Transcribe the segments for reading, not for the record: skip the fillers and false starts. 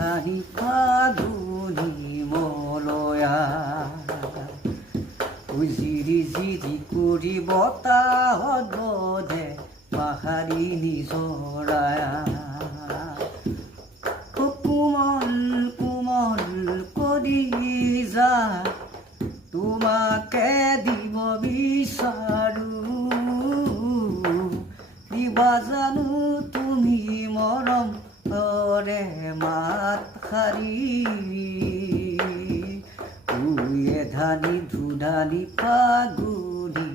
ধানি ফাগুনি মলয়া জিৰি জিৰি কৰি বতাহত বধে পাহাৰী নিজৰায়া কোমল কোমল কৰি যা তোমাকে দিব বিচাৰো দিবা জানো তুমি মৰম ৰে মাত শাৰী ধানি ধুধানি ফাগুনি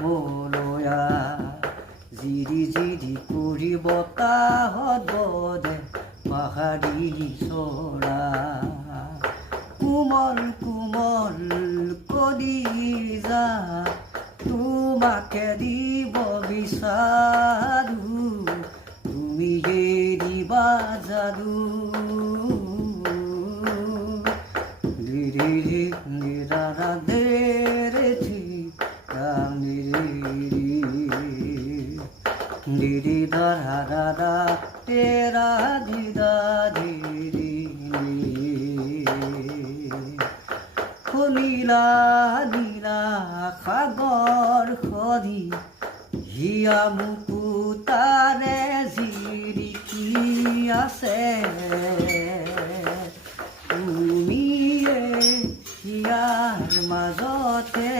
মলয়া জিৰি জিৰি কৰি বতাহত বধে পাহাৰী চৰা কোমল কোমল কৰি যা তোমাকে দিব বিচাৰো তুমি দিবা জানো Diri da da da tera di da diri Nila nila khagor khodi hiya mukutare ziri ki ase tumiye hiyar majote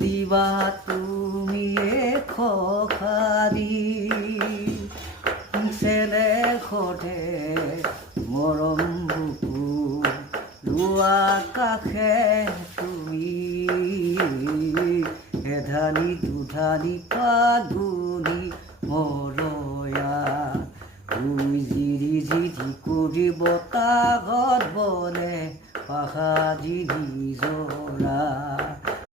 দিবা তুমি খখাৰি চেলে খতে মৰম বুকু লোৱা কাষে তুমি এধানি দুধানি ফাগুনি মলয়া জিৰি জিৰি কৰি বতাহত বনে পাহাৰী নিজৰা